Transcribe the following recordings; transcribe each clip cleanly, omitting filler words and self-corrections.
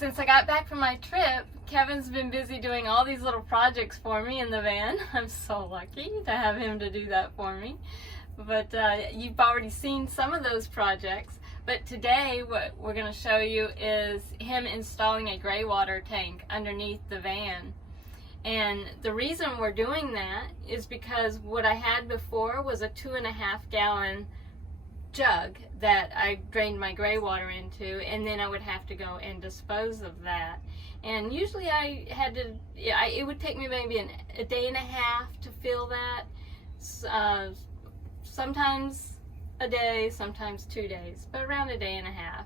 Since I got back from my trip, Kevin's been busy doing all these little projects for me in the van. I'm so lucky to have him to do that for me. But you've already seen some of those projects. But today what we're going to show you is him installing a gray water tank underneath the van. And the reason we're doing that is because what I had before was a 2.5 gallon jug that I drained my gray water into, and then I would have to go and dispose of that. And usually I had to, it would take me maybe a day and a half to fill that. Sometimes a day, sometimes 2 days, but around a day and a half.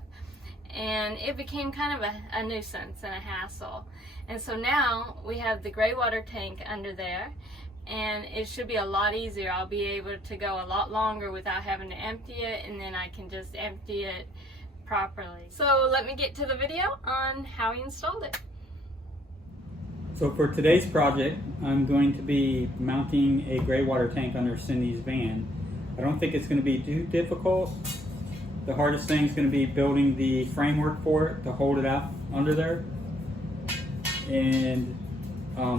And it became kind of a nuisance and a hassle. And so now we have the gray water tank under there, and it should be a lot easier. I'll be able to go a lot longer without having to empty it, and then I can just empty it properly. So let me get to the video on how he installed it. So for today's project, I'm going to be mounting a gray water tank under Cindy's van. I don't think it's going to be too difficult. The hardest thing is going to be building the framework for it to hold it out under there, and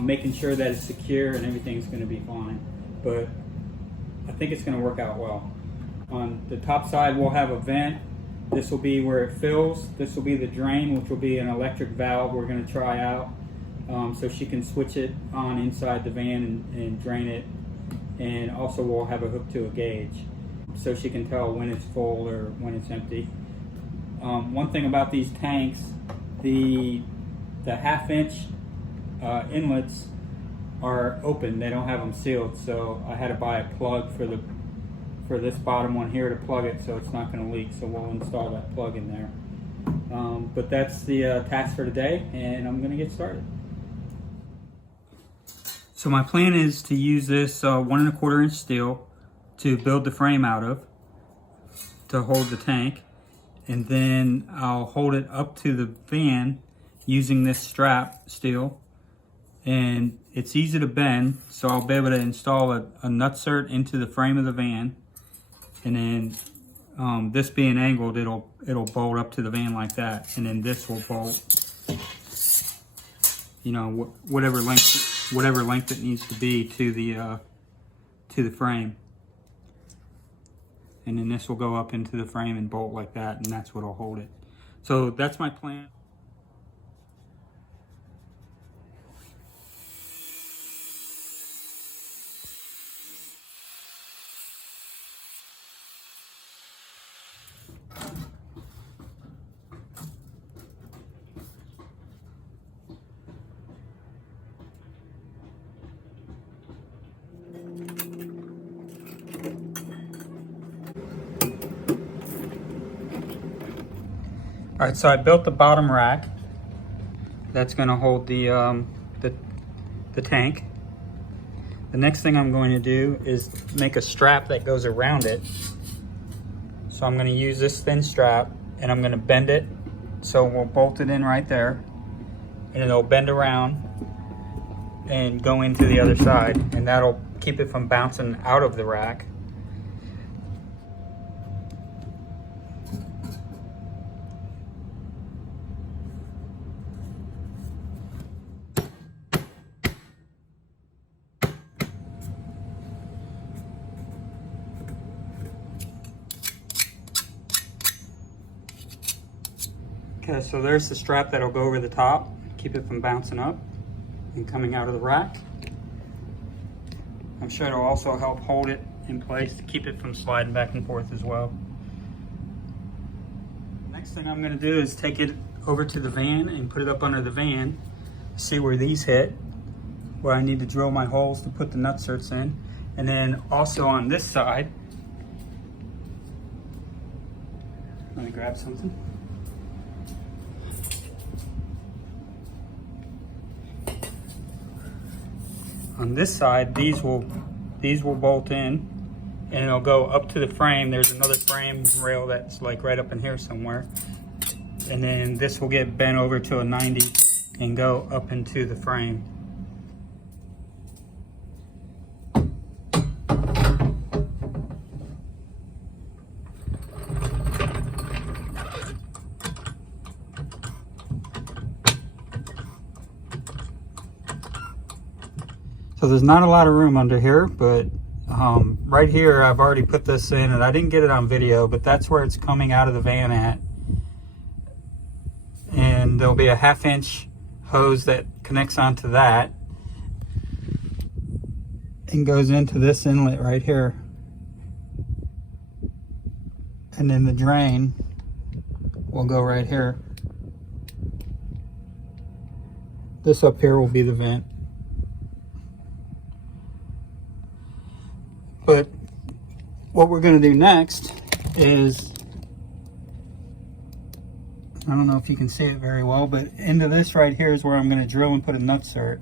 making sure that it's secure and everything's going to be fine. But I think it's going to work out well. On the top side we'll have a vent. This will be where it fills. This will be the drain, which will be an electric valve we're going to try out, so she can switch it on inside the van and drain it. And also we'll have a hook to a gauge so she can tell when it's full or when it's empty. One thing about these tanks, the 1/2 inch inlets are open. They don't have them sealed, so I had to buy a plug for this bottom one here to plug it so it's not going to leak. So we'll install that plug in there. But that's the task for today, and I'm going to get started. So my plan is to use this 1 1/4 inch steel to build the frame out of, to hold the tank, and then I'll hold it up to the van using this strap steel. And it's easy to bend, so I'll be able to install a nutsert into the frame of the van, and then this being angled, it'll bolt up to the van like that, and then this will bolt, you know, whatever length it needs to be to the frame, and then this will go up into the frame and bolt like that, and that's what'll hold it. So that's my plan. All right, so I built the bottom rack. That's going to hold the tank. The next thing I'm going to do is make a strap that goes around it. So I'm going to use this thin strap, and I'm going to bend it. So we'll bolt it in right there, and it'll bend around and go into the other side, and that'll keep it from bouncing out of the rack. Okay, so there's the strap that'll go over the top, keep it from bouncing up and coming out of the rack. I'm sure it'll also help hold it in place to keep it from sliding back and forth as well. Next thing I'm going to do is take it over to the van and put it up under the van, see where these hit, where I need to drill my holes to put the nutserts in. And then also on this side, let me grab something. On this side, these will bolt in, and it'll go up to the frame. There's another frame rail that's like right up in here somewhere. And then this will get bent over to a 90 and go up into the frame. So there's not a lot of room under here, but right here I've already put this in, and I didn't get it on video, but that's where it's coming out of the van at. And there'll be a 1/2 inch hose that connects onto that and goes into this inlet right here. And then the drain will go right here. This up here will be the vent. But what we're going to do next is, I don't know if you can see it very well, but into this right here is where I'm going to drill and put a nutsert.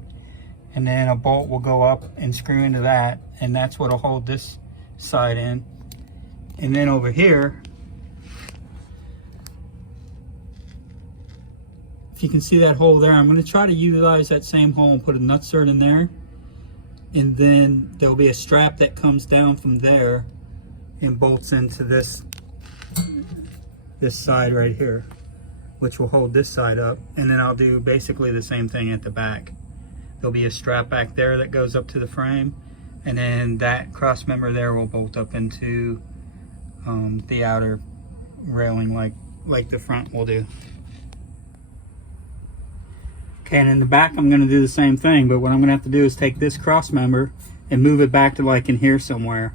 And then a bolt will go up and screw into that, and that's what will hold this side in. And then over here, if you can see that hole there, I'm going to try to utilize that same hole and put a nutsert in there. And then there'll be a strap that comes down from there and bolts into this side right here, which will hold this side up. And then I'll do basically the same thing at the back. There'll be a strap back there that goes up to the frame, and then that cross member there will bolt up into the outer railing like the front will do. Okay, and in the back I'm going to do the same thing, but what I'm going to have to do is take this cross member and move it back to like in here somewhere,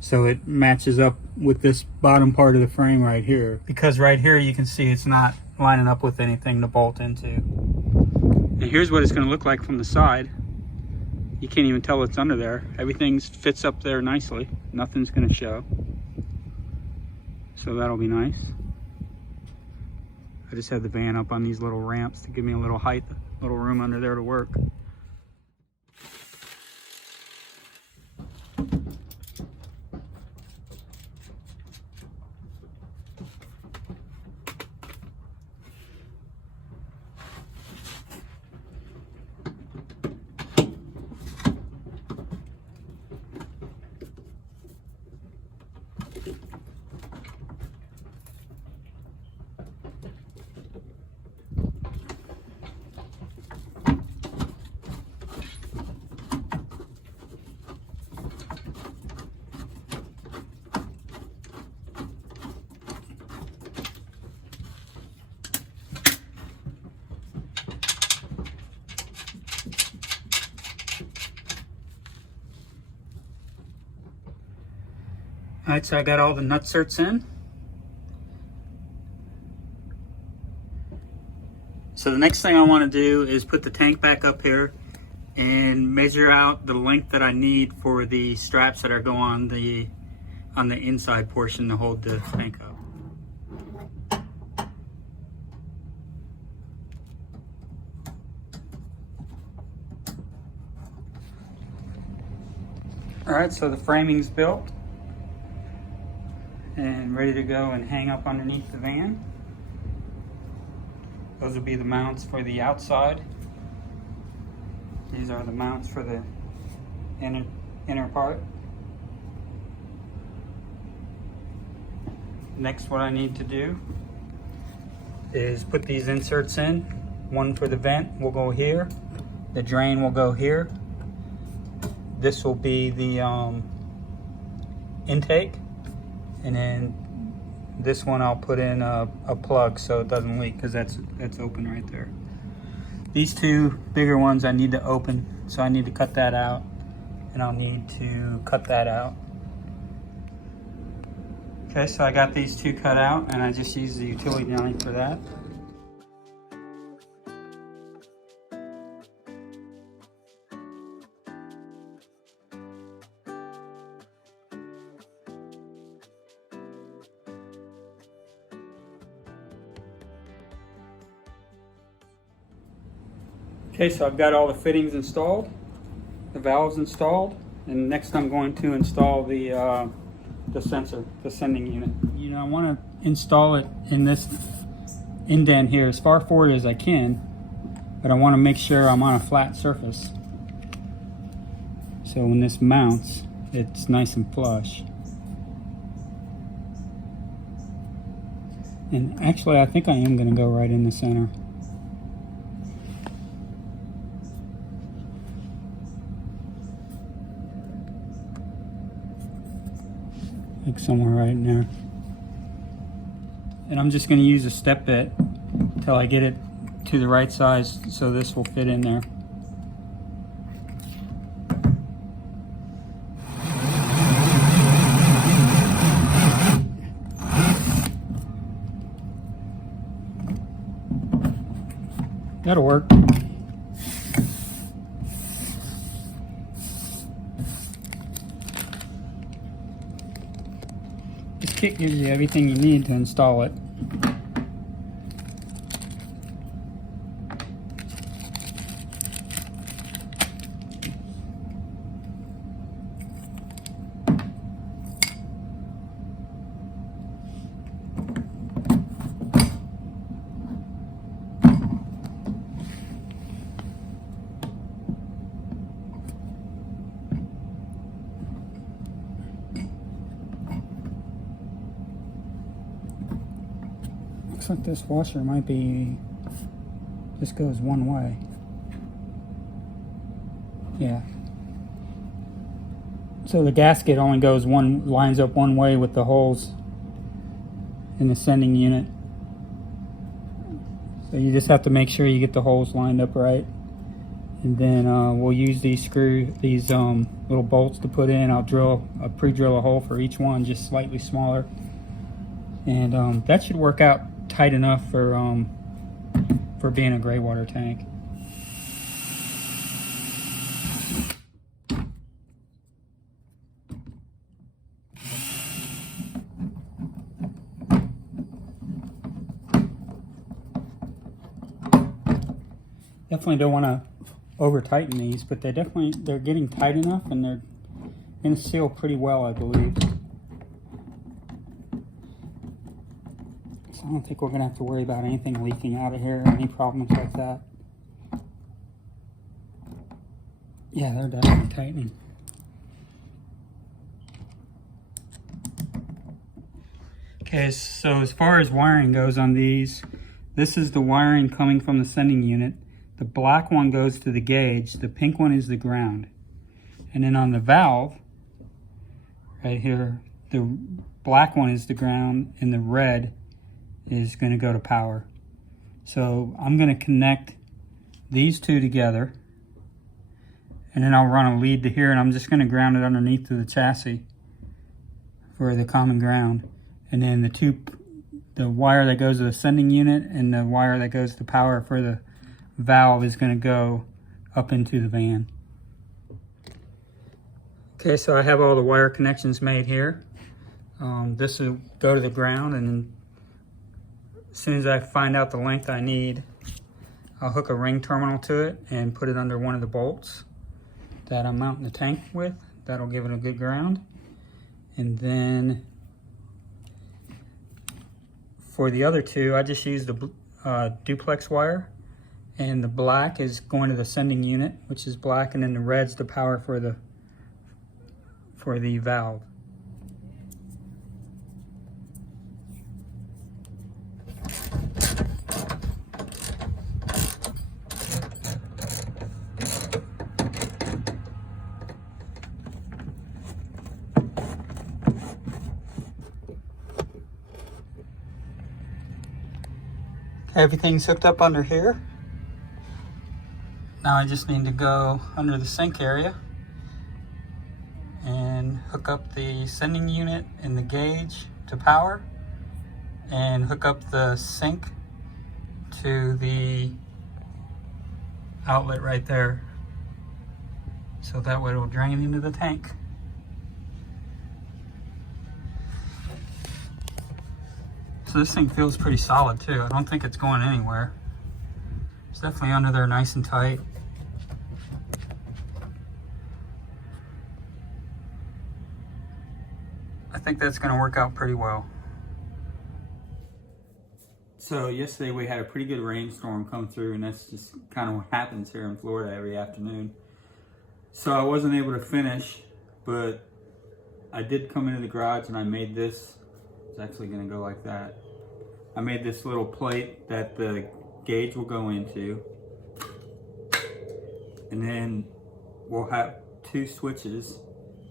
so it matches up with this bottom part of the frame right here. Because right here you can see it's not lining up with anything to bolt into. And here's what it's going to look like from the side. You can't even tell it's under there. Everything fits up there nicely. Nothing's going to show. So that'll be nice. I just had the van up on these little ramps to give me a little height, a little room under there to work. Alright, so I got all the nutserts in. So the next thing I want to do is put the tank back up here and measure out the length that I need for the straps that are go on the inside portion to hold the tank up. Alright, so the framing's built and ready to go and hang up underneath the van. Those will be the mounts for the outside. These are the mounts for the inner part. Next, what I need to do is put these inserts in. One for the vent will go here. The drain will go here. This will be the intake. And then this one I'll put in a plug so it doesn't leak, because that's open right there. These two bigger ones I need to open, so I need to cut that out, and I'll need to cut that out. Okay, so I got these two cut out, and I just use the utility knife for that. Okay, so I've got all the fittings installed, the valves installed, and next I'm going to install the sensor, the sending unit. You know, I want to install it in this indent here as far forward as I can, but I want to make sure I'm on a flat surface. So when this mounts, it's nice and flush. And actually, I think I am going to go right in the center. like somewhere right in there. And I'm just going to use a step bit until I get it to the right size so this will fit in there. That'll work. This kit gives you everything you need to install it. Looks like this washer might be, just goes one way. Yeah. So the gasket only goes lines up one way with the holes in the sending unit. So you just have to make sure you get the holes lined up right. And then we'll use these little bolts to put in. I'll pre-drill a hole for each one, just slightly smaller. And that should work out tight enough for being a gray water tank. Definitely don't want to over tighten these, but they're getting tight enough, and they're going to seal pretty well, I believe. So I don't think we're going to have to worry about anything leaking out of here or any problems like that. Yeah, they're definitely tightening. Okay, so as far as wiring goes on these, this is the wiring coming from the sending unit. The black one goes to the gauge, the pink one is the ground. And then on the valve, right here, the black one is the ground and the red is going to go to power. So I'm going to connect these two together, and then I'll run a lead to here, and I'm just going to ground it underneath to the chassis for the common ground. And then the wire that goes to the sending unit and the wire that goes to power for the valve is going to go up into the van. Okay, so I have all the wire connections made here. This will go to the ground, and then as soon as I find out the length I need, I'll hook a ring terminal to it and put it under one of the bolts that I'm mounting the tank with. That'll give it a good ground. And then for the other two, I just used a duplex wire. And the black is going to the sending unit, which is black, and then the red's the power for the valve. Everything's hooked up under here. Now I just need to go under the sink area and hook up the sending unit and the gauge to power, and hook up the sink to the outlet right there. So that way it'll drain into the tank. So this thing feels pretty solid too. I don't think it's going anywhere. It's definitely under there nice and tight. I think that's going to work out pretty well. So yesterday we had a pretty good rainstorm come through, and that's just kind of what happens here in Florida every afternoon. So I wasn't able to finish, but I did come into the garage and I made this. It's actually going to go like that. I made this little plate that the gauge will go into, and then we'll have two switches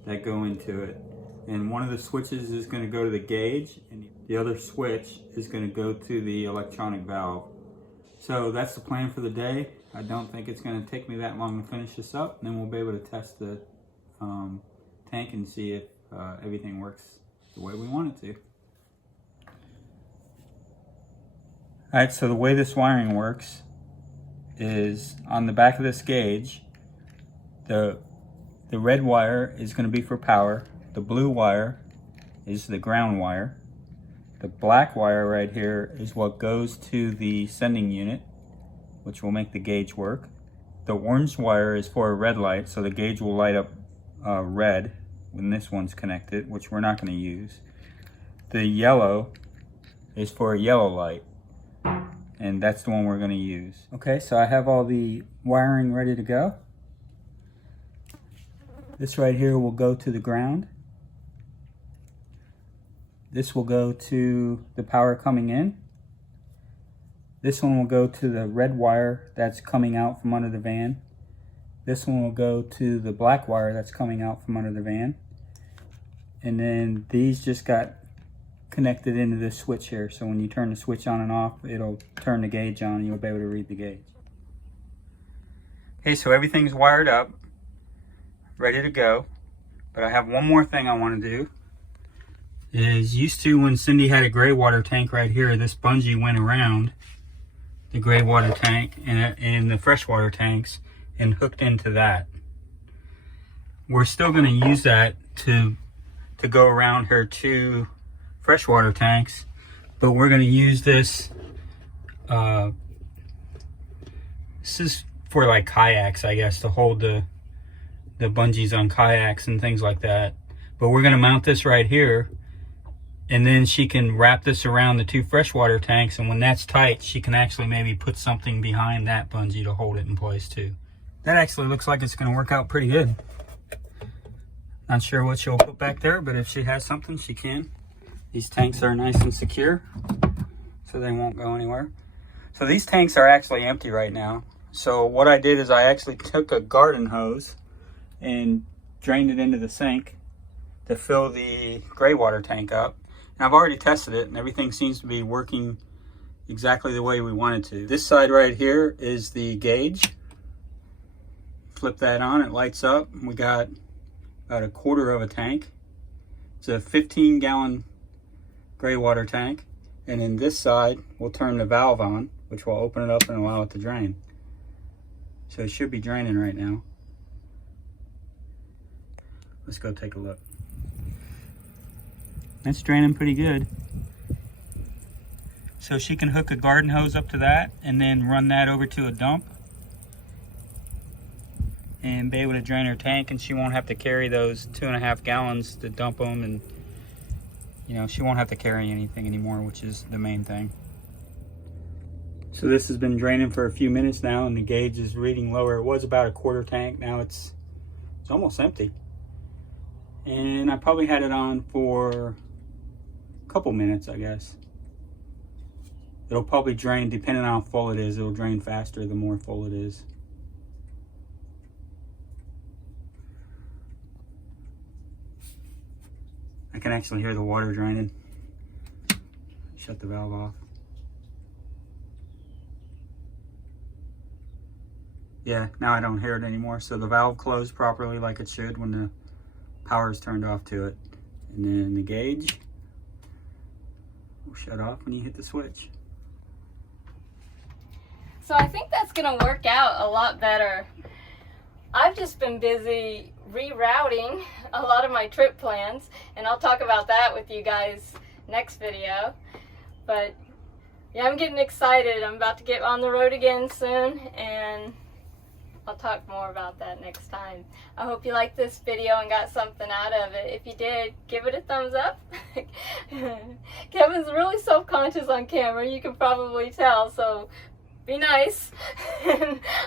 that go into it. and one of the switches is going to go to the gauge, and the other switch is going to go to the electronic valve. So that's the plan for the day. I don't think it's going to take me that long to finish this up, and then we'll be able to test the tank and see if everything works the way we want it to. Alright, so the way this wiring works is on the back of this gauge, the red wire is going to be for power, the blue wire is the ground wire, the black wire right here is what goes to the sending unit, which will make the gauge work. The orange wire is for a red light, so the gauge will light up red when this one's connected, which we're not going to use. The yellow is for a yellow light, and that's the one we're going to use. Okay, so I have all the wiring ready to go. This right here will go to the ground. This will go to the power coming in. This one will go to the red wire that's coming out from under the van. This one will go to the black wire that's coming out from under the van. And then these just got connected into this switch here. So when you turn the switch on and off, it'll turn the gauge on and you'll be able to read the gauge. Okay, so everything's wired up, ready to go. But I have one more thing I want to do. Is used to when Cindy had a gray water tank right here, this bungee went around the gray water tank and the freshwater tanks and hooked into that. We're still going to use that to go around her two freshwater tanks, but we're going to use this. This is for like kayaks, I guess, to hold the bungees on kayaks and things like that. But we're going to mount this right here, and then she can wrap this around the two freshwater tanks, and when that's tight, she can actually maybe put something behind that bungee to hold it in place too. That actually looks like it's going to work out pretty good. Not sure what she'll put back there, but if she has something, she can. These tanks are nice and secure, so they won't go anywhere. So these tanks are actually empty right now. So what I did is I actually took a garden hose and drained it into the sink to fill the gray water tank up. And I've already tested it, and everything seems to be working exactly the way we want it to. This side right here is the gauge. Flip that on, it lights up. We got about a quarter of a tank. It's a 15-gallon gray water tank. And then this side, we'll turn the valve on, which will open it up and allow it to drain. So it should be draining right now. Let's go take a look. That's draining pretty good. So she can hook a garden hose up to that and then run that over to a dump and be able to drain her tank, and she won't have to carry those 2.5 gallons to dump them, and you know, she won't have to carry anything anymore, which is the main thing. So this has been draining for a few minutes now, and the gauge is reading lower. It was about a quarter tank. Now it's almost empty. And I probably had it on for a couple minutes, I guess. It'll probably drain, depending on how full it is. It'll drain faster the more full it is. I can actually hear the water draining. Shut the valve off. Yeah, now I don't hear it anymore. So the valve closed properly like it should when the power is turned off to it. And then the gauge will shut off when you hit the switch. So I think that's going to work out a lot better. I've just been busy rerouting a lot of my trip plans, and I'll talk about that with you guys next video. But yeah, I'm getting excited. I'm about to get on the road again soon, and I'll talk more about that next time. I hope you liked this video and got something out of it. If you did, give it a thumbs up. Kevin's really self-conscious on camera, you can probably tell, so be nice.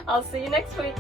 I'll see you next week.